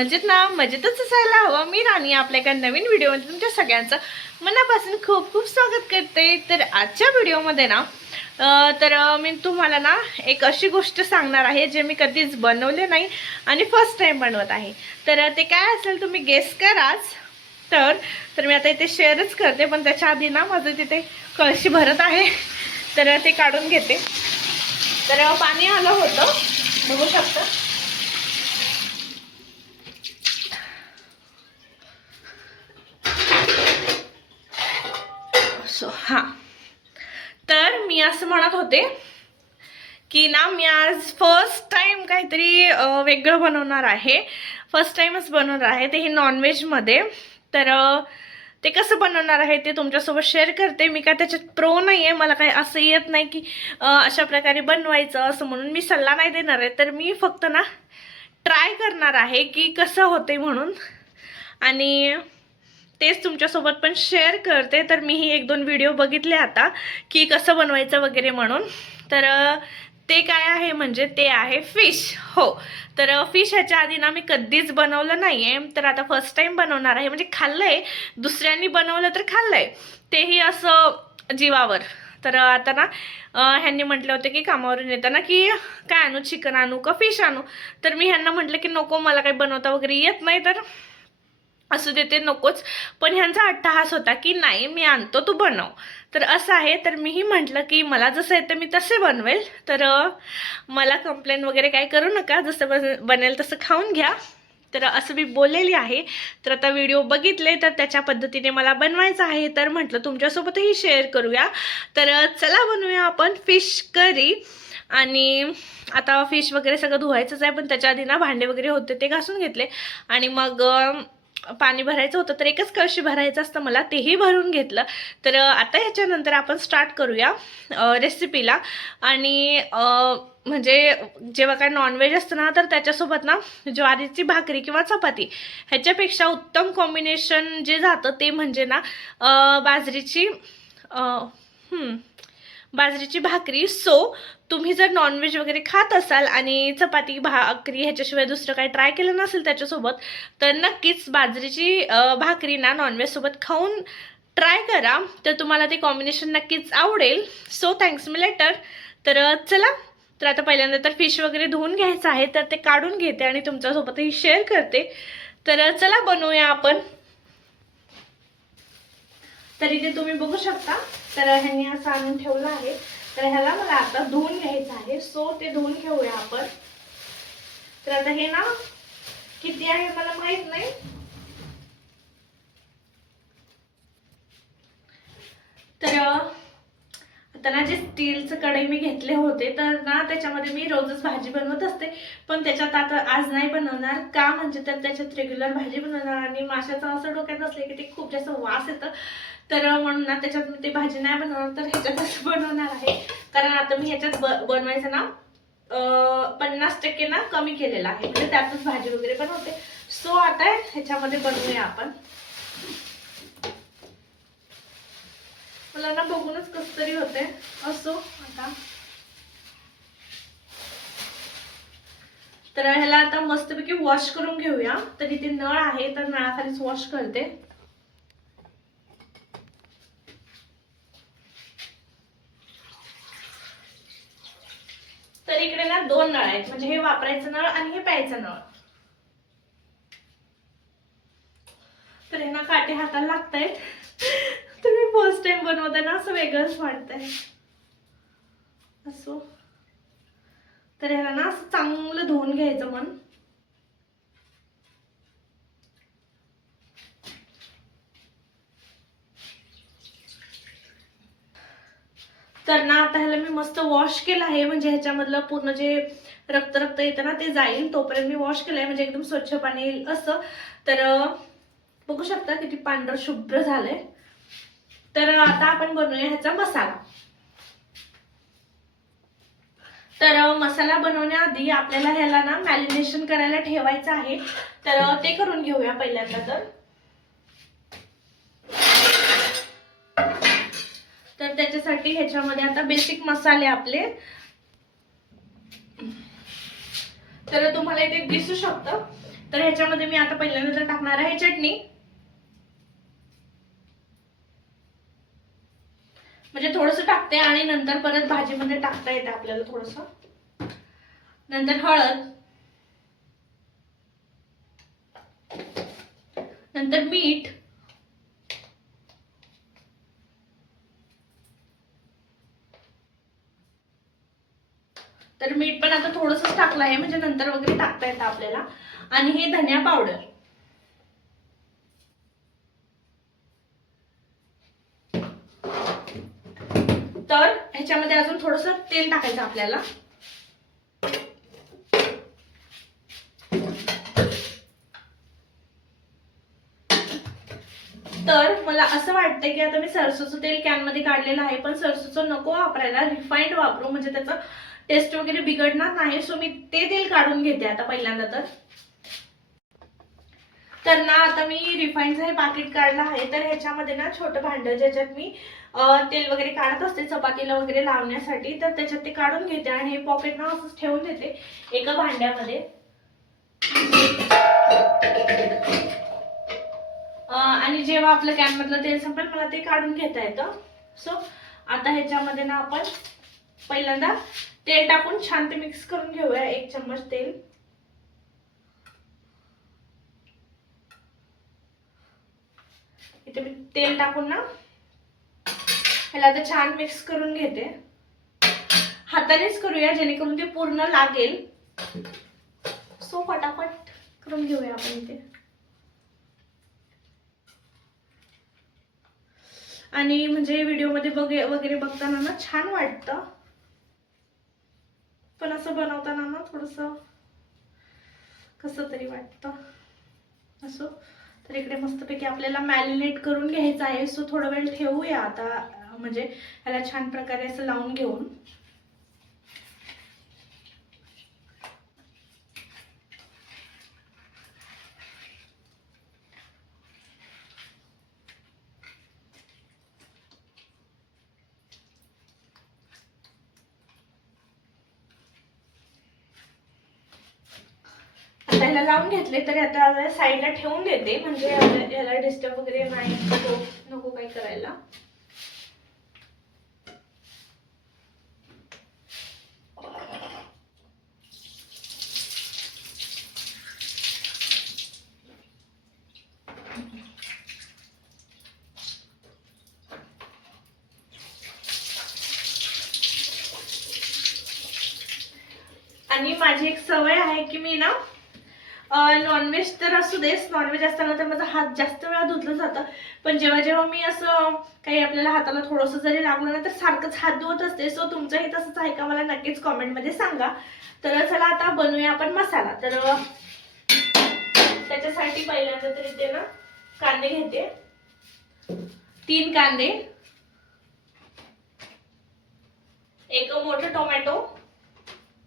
मजेत ना, मजेतच असायला हवं. मी राणी आपल्या एका नवीन व्हिडिओमध्ये तुमच्या सगळ्यांचं मनापासून खूप खूप स्वागत करते. तर आजच्या व्हिडिओमध्ये ना मी तुम्हाला ना एक अशी गोष्ट सांगणार आहे जे मी कधीच बनवले नाही आणि फर्स्ट टाइम बनवत आहे. तर ते काय असेल तुम्ही गेस कराच. तर मी आता इथे शेअरच करते, पण त्याच्या आधी ना माझं तिथे कळशी भरत आहे, तर ते काढून घेते. तर पाणी आलं होतं, बघू शकता. हां, तर मी असं म्हणत होते की ना मी आज फर्स्ट टाइम काहीतरी वेगळं बनवणार आहे. फर्स्ट टाइमच बनवणार आहे, ते हे नॉनव्हेजमध्ये. तर ते कसं बनवणार आहे ते तुमच्यासोबत शेअर करते. मी काय त्याच्यात प्रो नाही आहे, मला काही असं येत नाही की अशा प्रकारे बनवायचं असं, म्हणून मी सल्ला नाही देणार आहे. तर मी फक्त ना ट्राय करणार आहे की कसं होते म्हणून, आणि तेच तुमच्यासोबत पण शेअर करते. तर मी ही 1-2 व्हिडिओ बघितले आता की कसं बनवायचं वगैरे म्हणून. तर ते काय आहे म्हणजे ते आहे फिश. हो, तर फिश ह्याच्या आधी ना मी कधीच बनवलं नाही आहे, तर आता फर्स्ट टाइम बनवणार आहे. म्हणजे खाल्लंय, दुसऱ्यांनी बनवलं तर खाल्लंय, तेही असं जीवावर. तर आता ना ह्यांनी म्हटलं होतं की कामावरून येताना की काय आणू, चिकन आणू का फिश आणू. तर मी ह्यांना म्हटलं की नको, मला काही बनवता वगैरे येत नाही, तर असू देते, नकोच. पण ह्यांचा अट्टहास होता की नाही मी आणतो, तू बनव. तर असं आहे. तर मीही म्हटलं की मला जसं येतं मी तसे बनवेल, तर मला कंप्लेंट वगैरे काय करू नका, जसं बनेल तसं खाऊन घ्या. तर असं मी बोललेली आहे. तर आता व्हिडिओ बघितले, तर त्याच्या पद्धतीने मला बनवायचं आहे, तर म्हटलं तुमच्यासोबतही शेअर करूया. तर चला बनवूया आपण फिश करी. आणि आता फिश वगैरे सगळं धुवायचंच आहे, पण त्याच्या आधी ना भांडे वगैरे होते ते घासून घेतले. आणि मग पाणी भरायचं होतं, तर एकच कळशी भरायचं असतं मला, तेही भरून घेतलं. तर आता ह्याच्यानंतर आपण स्टार्ट करूया रेसिपीला. आणि म्हणजे जेव्हा काय नॉनव्हेज असतं ना, तर त्याच्यासोबत ना ज्वारीची भाकरी किंवा चपाती ह्याच्यापेक्षा उत्तम कॉम्बिनेशन जे जातं ते म्हणजे ना बाजरीची भाकरी. सो तुम्ही जर नॉनव्हेज वगैरे खात असाल आणि चपाती भाकरी ह्याच्याशिवाय दुसरं काही ट्राय केलं नसेल त्याच्यासोबत, तर नक्कीच बाजरीची भाकरी ना नॉनव्हेजसोबत खाऊन ट्राय करा, तर तुम्हाला ते कॉम्बिनेशन नक्कीच आवडेल. So thanks me later. तर चला, तर आता पहिल्यांदा तर फिश वगैरे धुवून घ्यायचं आहे, तर ते काढून घेते आणि तुमच्यासोबतही शेअर करते. तर चला बनवूया आपण. तर इथे तुम्ही बघू शकता, तर ह्यांनी असं आणून ठेवलं आहे. तर ह्याला मला आता धुवून घ्यायचं आहे. सो ते धुवून घेऊया आपण. तर आता हे ना किती आहे मला माहित नाही. तर आता ना जे स्टीलचं कढई मी घेतले होते, तर ना त्याच्यामध्ये मी रोजच भाजी बनवत असते, पण त्याच्यात आता आज नाही बनवणार. का म्हणजे तर त्याच्यात रेग्युलर भाजी बनवणार आणि माशाचं असं डोक्यात असले की ते खूप जास्त वास येतं. तर म्हणून ना त्याच्यात मी ते भाजी नाही बनवणार, तर ह्याच्यातच बनवणार आहे. कारण आता मी ह्याच्यात बनवायचं ना 50% ना कमी केलेलं आहे, म्हणजे त्यातच भाजी वगैरे बनवते. सो आता ह्याच्यामध्ये बनवूया आपण. मला ना बघूनच कसं तरी होते. असो आता, तर ह्याला आता मस्तपैकी वॉश करून घेऊया. तर इथे नळ आहे, तर नळाखालीच वॉश करते. तर इकडे ना 2 नळ आहेत, म्हणजे हे वापरायचं नळ आणि हे प्यायचं नळ. तर हे ना काटे हाताला लागतायत. तर मी फर्स्ट टाइम बनवते ना, असं वेगळंच वाटतंय. असो, तर ह्याला ना असं चांगलं धुवून घ्यायचं मन. तर ना आता ह्याला मी मस्त वॉश केलं आहे, म्हणजे ह्याच्यामधलं पूर्ण जे रक्त रक्त येतं ना ते जाईल तोपर्यंत मी वॉश केलंय, म्हणजे एकदम स्वच्छ पाणी येईल असं. तर बघू शकता किती पांढर शुभ्र झालंय. तर आता आपण बनवूया ह्याचा मसाला. तर मसाला बनवण्याआधी आपल्याला ह्याला ना मॅरिनेशन करायला ठेवायचं आहे, तर ते करून घेऊया पहिल्यांदा. तर त्याच्यासाठी ह्याच्यामध्ये आता बेसिक मसाले आपले, तर तुम्हाला इथे दिसू शकतं तर ह्याच्यामध्ये मी आता पहिल्यांदा टाकणार आहे चटणी, म्हणजे थोडंसं टाकते आणि नंतर परत भाजीमध्ये टाकता येते आपल्याला थोडंसं. नंतर हळद, नंतर मीठ, तर मीठ पण आता थोडंसंच टाकलं आहे, म्हणजे नंतर वगैरे टाकता येतं आपल्याला. आणि हे धनिया पावडर. तर ह्याच्यामध्ये अजून थोडंसं तेल टाकायचं आपल्याला. तर मला असं वाटतं की आता मी सरसोचं तेल कॅनमध्ये काढलेलं आहे, पण सरसोचं नको वापरायला, रिफाइंड वापरू, म्हणजे त्याचं टेस्ट वगैरे बिघडणार नाही. सो मी ते तेल काढून घेते आता पहिल्यांदा. तर ना आता मी रिफाइंडचं हे पाकिट काढलं आहे. तर ह्याच्यामध्ये ना छोटं भांडं ज्याच्यात मी तेल वगैरे काढत असते चपातीला वगैरे लावण्यासाठी, तर त्याच्यात ते काढून घेते आणि हे पॉकेट ना असंच ठेवून देते एका भांड्यामध्ये. आणि जेव्हा आपलं कॅन मधलं तेल संपेल मला ते काढून घेता येतं. सो आता ह्याच्यामध्ये ना आपण पहिल्यांदा तेल टाकून छान ते मिक्स करून घेऊया. 1 चम्मच तेल. इथे मी तेल टाकून ना ह्याला आता छान मिक्स करून घेते. हातानेच करूया जेणेकरून ते पूर्ण लागेल. सो फटाफट करून घेऊया आपण इथे. आणि म्हणजे व्हिडिओमध्ये वगैरे बघताना ना छान वाटतं, पण असं बनवताना ना थोडंसं कसं तरी वाटतं. असो, तर इकडे मस्तपैकी आपल्याला मॅरिनेट करून घ्यायचं आहे. सो थोडा वेळ ठेवूया आता, म्हणजे ह्याला छान प्रकारे असं लावून घेऊन. आता ह्याला लावून घेतले तरी आता साईडला ठेवून देते, म्हणजे ह्याला डिस्टर्ब वगैरे नाही नको काही करायला. आणि माझी एक सवय आहे की मी ना नॉनव्हेज तर असू देस, नॉनव्हेज असताना तर माझा हात जास्त वेळा धुतलं जातं, पण जेव्हा जेव्हा मी असं काही आपल्याला हाताला थोडंसं जरी लागलं ना तर सारखंच हात धुवत असते. सो तुमचंही तसंच आहे का मला नक्कीच कॉमेंटमध्ये सांगा. तर चला आता बनवूया आपण मसाला. तर त्याच्यासाठी पहिल्यांदा तरी ते ना कांदे घेते, 3 कांदे, 1 मोठं टोमॅटो,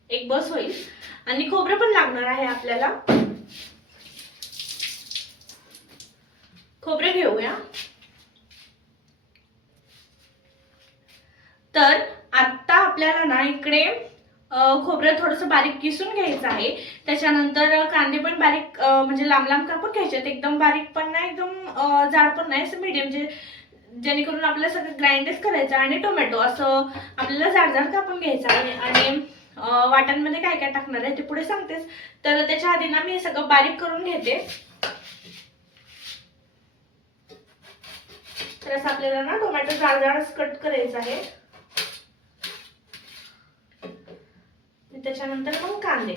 1 बस होईल. आणि खोबरं पण लागणार आहे आपल्याला. खोबरं घेऊया. तर आता आपल्याला ना इकडे खोबरं थोडंसं बारीक किसून घ्यायचं आहे. त्याच्यानंतर कांदे पण बारीक म्हणजे लांब लांब कापून घ्यायचे. एकदम बारीक पण नाही, एकदम जाड पण नाही, असं मीडियम, जेणेकरून आपल्याला सगळं ग्राइंडच करायचं. आणि टोमॅटो असं आपल्याला जाड जाड कापून घ्यायचं आहे. आणि वाटांमध्ये काय काय टाकणार आहे ते पुढे सांगतेच. तर त्याच्या आधी ना मी सगळं बारीक करून घेते. तर असं आपल्याला ना टोमॅटो जाड जाडच कट करायचं आहे. त्याच्यानंतर मग कांदे.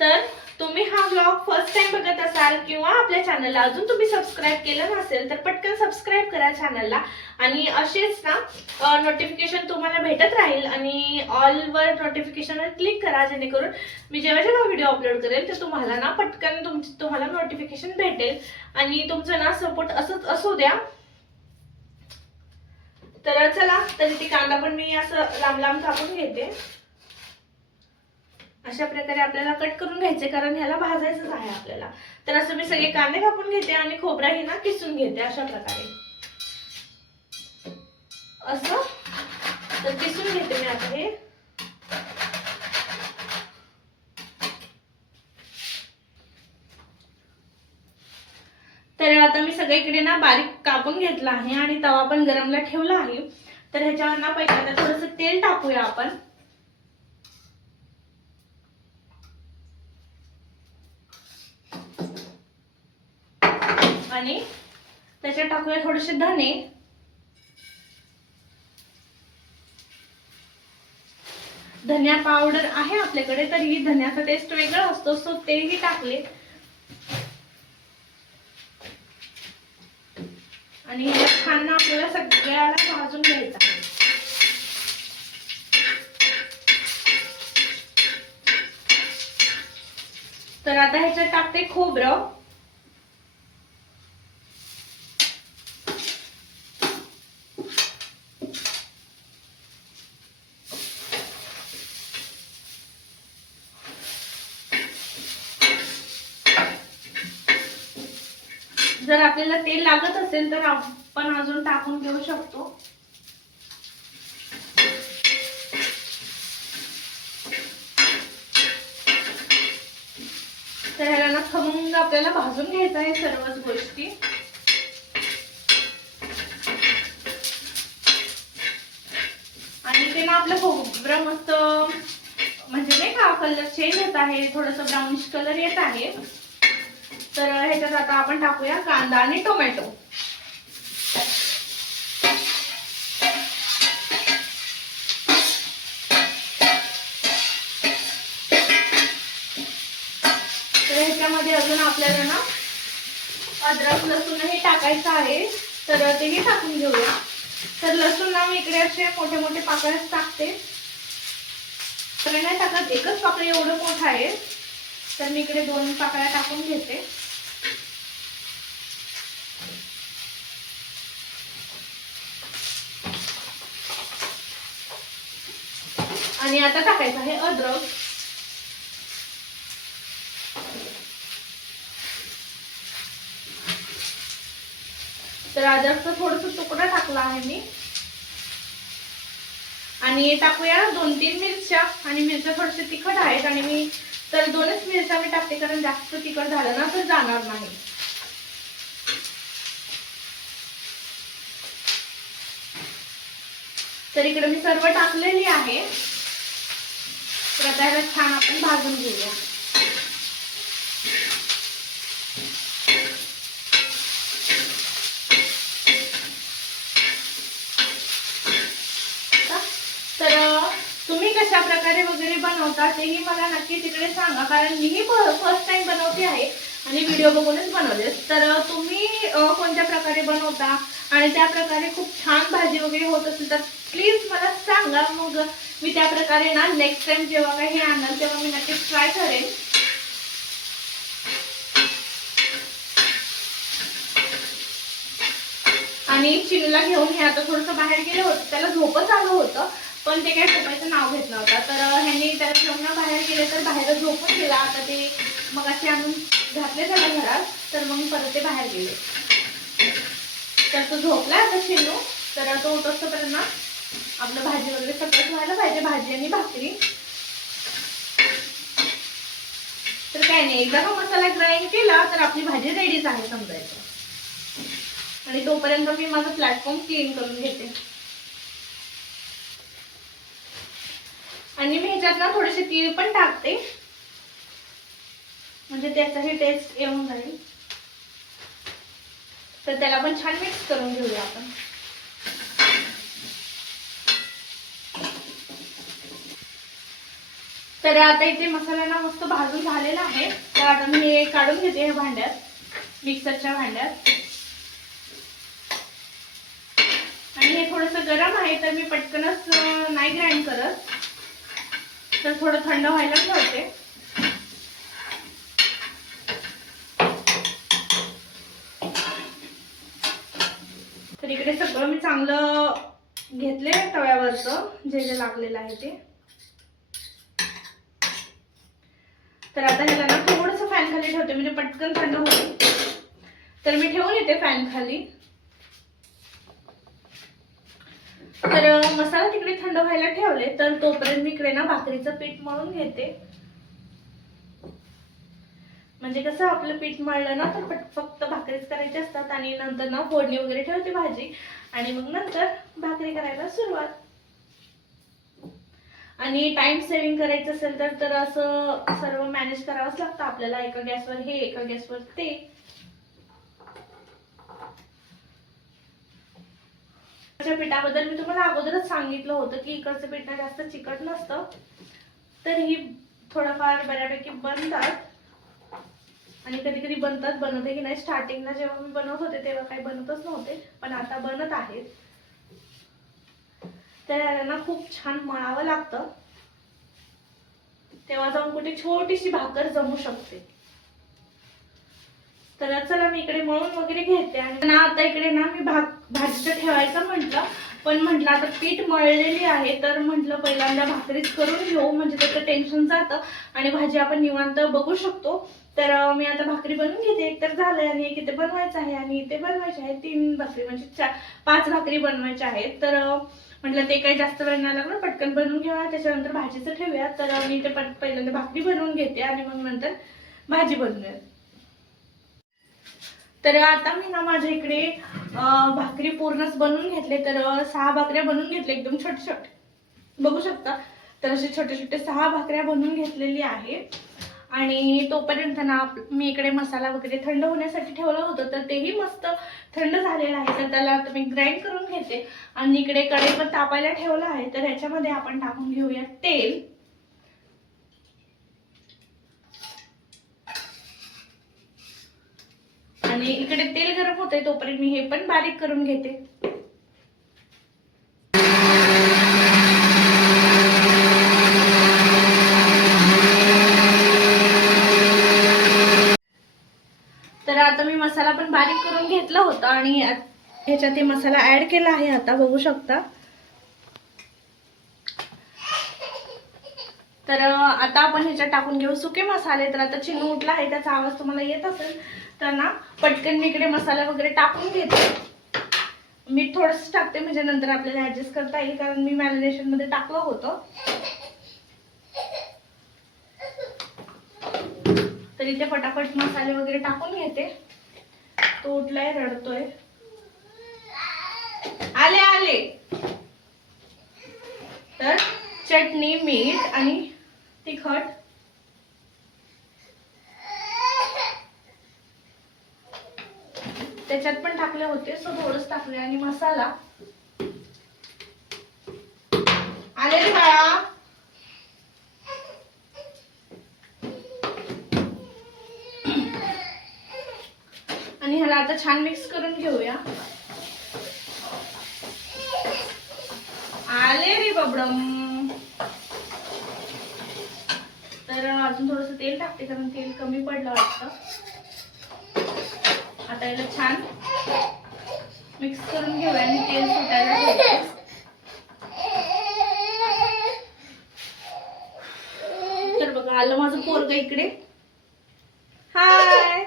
तर तुम्ही हा व्लॉग फर्स्ट टाइम बघत असाल किंवा आपल्या चॅनलला अजून तुम्ही सबस्क्राईब केलं नसेल तर पटकन सबस्क्राईब करा चॅनलला. आणि असेच ना नोटिफिकेशन तुम्हाला भेटत राहील. आणि ऑल वर नोटिफिकेशनवर क्लिक करा, जेणेकरून मी जेव्हा जेव्हा व्हिडिओ अपलोड करेल तर तुम्हाला ना पटकन तुम्हाला नोटिफिकेशन भेटेल. आणि तुमचं ना सपोर्ट असंच असू द्या. तर चला, तरी ती कांदा पण मी असं लांब लांब कापून घेते. अशा प्रकारे आपल्याला कट करून घ्यायचे, कारण ह्याला भाजायचंच आहे आपल्याला. तर असं मी सगळे कांदे कापून घेते आणि खोबराही ना किसून घेते अशा प्रकारे. असं तर किसून घेते मी आता हे. तर आता मी सगळीकडे ना बारीक कापून घेतला आहे आणि तवा पण गरमला ठेवला आहे. तर ह्याच्यावर ना पहिल्यांदा थोडंसं तेल टाकूया आपण. आणि त्याच्यात टाकूया थोडेसे धने. धनिया पावडर आहे आपल्याकडे, तरी धन्याचा टेस्ट वेगळा असतो, सो तेही टाकले. आणि हे छान आपल्याला सगळ्याला भाजून घ्यायचं आहे. तर आता ह्याच्यात टाकते खोबरं. जर आपल्याला तेल लागत असेल तर आपण अजून टाकून घेऊ शकतो. तर ह्याला ना खमंग आपल्याला भाजून घ्यायचं आहे सर्वच गोष्टी. आणि ते ना आपलं खोबरं मस्त म्हणजे नाही का कलर चेंज होत आहे, थोडंसं ब्राउनिश कलर येत आहे. तर ह्याच्यात आता आपण टाकूया कांदा आणि टोमॅटो. तर ह्याच्यामध्ये अजून आपल्याला ना अद्रक लसूणही टाकायचं आहे, तर तेही टाकून घेऊया. तर लसूण ना मी इकडे असे मोठे मोठे पाकळ्यात टाकते. तर नाही टाकत, एकच पाकळी एवढं मोठं आहे, तर मी इकडे 2 पाकळ्या टाकून घेते. आणि आता टाकायचं आहे अद्रक. तर अद्रकचा थोडंसं तुकडा टाकला आहे मी. आणि टाकूया 2-3 मिरच्या. आणि मिरच्या थोडेसे तिखट आहेत आणि मी तर 2च मिरच्या मी टाकते, कारण जास्त तिखट झालं ना तर जाणार नाही. तर इकडे मी सर्व टाकलेली आहे. तर आता ह्याला छान आपण भाजून घेऊया. तर तुम्ही कशा प्रकारे वगैरे बनवता तेही मला नक्की तिकडे सांगा, कारण मीही फर्स्ट टाइम बनवते आहे आणि व्हिडिओ बघूनच बनवले. तर तुम्ही कोणत्या प्रकारे बनवता आणि त्या प्रकारे खूप छान भाजी वगैरे होत असेल तर प्लीज मला सांगा. मग मी त्या प्रकारे ना नेक्स्ट टाइम जेव्हा काही आणाल तेव्हा मी नक्कीच ट्राय करेन. आणि चिनूला घेऊन हे आता थोडंसं बाहेर गेले होते, त्याला झोपच आलं होतं, पण ते काय झोपायचं नाव घेतलं होतं. तर ह्यांनी त्याला घेऊन बाहेर गेले तर बाहेर झोपून गेला. आता ते मग असे आणून घातले त्याला घरात, तर मग परत ते बाहेर गेले. तर तो झोपला आता चिनू. तर तो उठोपर्यंत ना आपलं भाजी वगैरे सगळं व्हायला पाहिजे, भाजी आणि भाकरी. तर काय नाही, एकदा का मसाला ग्राइंड केला तर आपली भाजी रेडीच आहे समजायचं. आणि तोपर्यंत मी माझं प्लॅटफॉर्म क्लीन करून घेते. आणि मी ह्याच्यात ना थोडेसे तीळ पण टाकते, म्हणजे त्याचाही टेस्ट येऊन जाईल. तर त्याला पण छान मिक्स करून घेऊया आपण. तर आता इथे मसाला ना मस्त भाजून झालेला आहे. तर आता मी हे काढून घेते ह्या भांड्यात, मिक्सरच्या भांड्यात. आणि हे थोडंसं गरम आहे तर मी पटकनच नाही ग्राइंड करत, तर थोडं थंड व्हायला ठेवते. तर इकडे सगळं मी चांगलं घेतले तव्यावरचं जे जे लागलेलं आहे ते. तर आता ह्याला ना थोडंसं फॅन खाली ठेवते, म्हणजे पटकन थंड होईल. तर मी ठेवून येते फॅन खाली. तर मसाला तिकडे थंड व्हायला ठेवले, तर तोपर्यंत मी इकडे ना भाकरीचं पीठ मळून घेते. म्हणजे कसं आपलं पीठ मळलं ना तर फक्त भाकरीच करायचे असतात आणि नंतर ना फोडणी वगैरे ठेवते भाजी आणि मग नंतर भाकरी करायला सुरुवात. आणि टाइम सेव्हिंग करायचं असेल तर असं सर्व मॅनेज करावंच लागतं आपल्याला. एका गॅसवर हे, एका गॅसवर ते. पिठाबद्दल मी तुम्हाला अगोदरच सांगितलं होतं की इकडचं पीठ ना जास्त चिकट नसतं, तर ही थोडंफार बऱ्यापैकी बनतात आणि कधी कधी बनते की नाही. स्टार्टिंगला जेव्हा मी बनवत होते तेव्हा काही बनतच नव्हते, पण आता बनत आहेत. तर ना खूप छान मळावं लागतं, तेव्हा जाऊन कुठे छोटीशी भाकर जमू शकते. तर चला मी इकडे मळून वगैरे घेते. आणि ना आता इकडे ना मी भाजीचं ठेवायचं म्हटलं, पण म्हटलं आता पीठ मळलेली आहे तर म्हटलं पहिल्यांदा भाकरीच करून घेऊ, म्हणजे त्याचं टेन्शन जातं आणि भाजी आपण निवांत बघू शकतो. तर मी आता भाकरी बनवून घेते. एक तर झालंय आणि एक इथे बनवायचं आहे आणि इथे बनवायचे आहे 3 भाकरी, म्हणजे 5 भाकरी बनवायच्या आहेत. तर म्हटलं ते काही जास्त वेळ नाही लागणार, पटकन बनवून घेऊया, त्याच्यानंतर भाजीचं ठेवूया. तर मी इथे पहिल्यांदा भाकरी बनवून घेते आणि मग नंतर भाजी बनवूया. तर आता मी ना माझ्या इकडे भाकरी पूर्णच बनवून घेतले. तर 6 भाकऱ्या बनवून घेतल्या, एकदम छोटे छोटे बघू शकता. तर असे छोटे छोटे 6 भाकऱ्या बनवून घेतलेली आहे. आणि तोपर्यंत ना मी इकडे मसाला वगैरे थंड होण्यासाठी ठेवलं होतं, तर तेही मस्त थंड झालेलं आहे. तर त्याला आता मी ग्राइंड करून घेते. आणि इकडे कढई पण तापायला ठेवलं आहे, तर ह्याच्यामध्ये आपण टाकून घेऊया तेल. आणि इकडे तेल गरम होते तोपर्यंत मी हे पण बारीक करून घेते. तर आता मी मसाला पण बारीक करून घेतला होता आणि ह्याच्यात हे मसाला ऍड केला आहे, आता बघू शकता. तर आता आपण ह्याच्यात टाकून घेऊ सुके मसाले. तर आता चिनू उठला आहे, त्याचा आवाज तुम्हाला येत असेल तर ना पटकन मी इकडे मसाला वगैरे टाकून घेते. मीठ थोडंसं टाकते म्हणजे नंतर आपल्याला ऍडजस्ट करता येईल, कारण मी मॅरिनेशन मध्ये टाकलं होतं. तर इथे फटाफट मसाले वगैरे टाकून घेते. तो उठलाय, रडतोय. आले आले. तर चटणी, मीठ आणि तिखट त्याच्यात पण टाकले होते, सो थोडंच टाकले. आणि मसाला आले रे बाळा. आणि ह्याला आता छान मिक्स करून घेऊया. आले रे बबडम. तर अजून थोडंसं तेल टाकते, कारण तेल कमी पडलं वाटतं. आता याला छान मिक्स करून घेऊया आणि तेल सुटायला घ्यायचं. तर बघा आलं माझं पोरगं इकडे. हाय.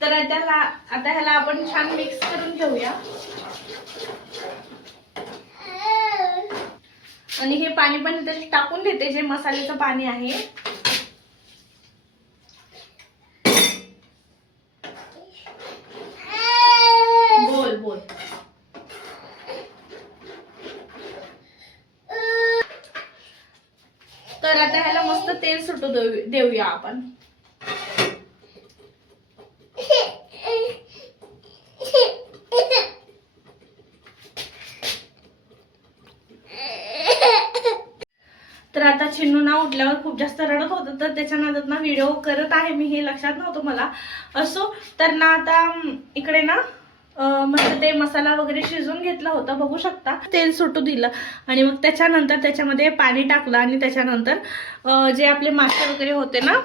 तर आता ह्याला आपण छान मिक्स करून घेऊया. आणि हे पाणी पण त्याच्यात टाकून देते, जे मसाल्याचं पाणी आहे. बोल बोल. तर आता ह्याला मस्त तेल सुटू देऊया आपण. तर आता चिन्नू ना उठल्यावर खूप जास्त रडत होतं, तर त्याच्या नादात ना व्हिडिओ करत आहे मी, हे लक्षात नव्हतं मला. असो, तर ना आता इकडे ना मस्त ते मसाला वगैरे शिजवून घेतला होता, बघू शकता. तेल सुटू दिलं आणि मग त्याच्यानंतर त्याच्यामध्ये पाणी टाकलं आणि त्याच्यानंतर जे आपले मासे वगैरे होते ना,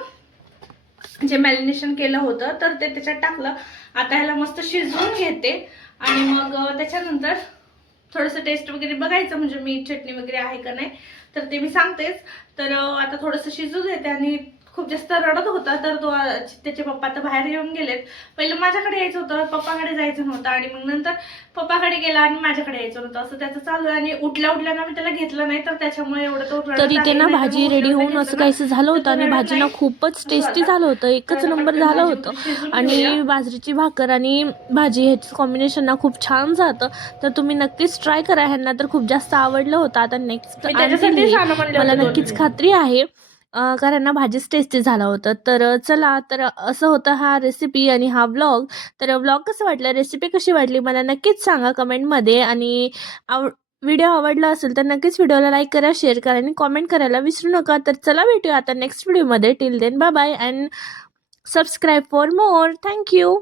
जे मॅरिनेशन केलं होतं, तर ते त्याच्यात टाकलं. आता ह्याला मस्त शिजवून घेते आणि मग त्याच्यानंतर थोडंसं टेस्ट वगैरे बघायचं, म्हणजे मीठ चटणी वगैरे आहे का नाही, तर ते मी सांगतेच. तर आता थोडंसं शिजू देते आणि खूप जास्त रडत होता, तर तो त्याचे पप्पा तर बाहेर येऊन गेलेत. पहिलं माझ्याकडे यायचं होतं, पप्पाकडे जायचं नव्हतं, आणि मग नंतर पप्पाकडे गेला आणि माझ्याकडे यायचं होतं. असं त्याचं चालू आहे. आणि उठल्या ना मी त्याला घेतलं नाही, तर त्याच्यामुळे एवढं तो रडत तर इथे आहे. ना नाहीतर भाजी मग रेडी उठल्या होऊन असं घेतलं ना काहीसं झालं तर होतं तो आणि रडत भाजी ना नाही. खूपच असं टेस्टी आता झालं होतं, एकच तर नंबर पटकन झालं भाजी होतं. वगैरे शिजवून घेऊया. आणि बाजरीची भाकर आणि भाजी ह्याचं कॉम्बिनेशन ना खूप छान जातं. तर तुम्ही नक्कीच ट्राय करा, ह्यांना तर खूप जास्त आवडलं होतं. आता नेक्स्ट मी आणतील त्याच्यासाठीच ही, आणू म्हणले मला होते 2 नक्कीच ट्रे. खात्री आहे. कारण ना भाजीच टेस्टी झालं होतं. तर चला, तर असं होतं हा रेसिपी आणि हा व्लॉग. तर व्लॉग कसं वाटलं, रेसिपी कशी वाटली मला नक्कीच सांगा कमेंटमध्ये. आणि व्हिडिओ आवडला असेल तर नक्कीच व्हिडिओला लाईक करा, शेअर करा आणि कॉमेंट करायला विसरू नका. तर चला, भेटूया आता नेक्स्ट व्हिडिओमध्ये. Till then bye bye and subscribe for more. Thank you.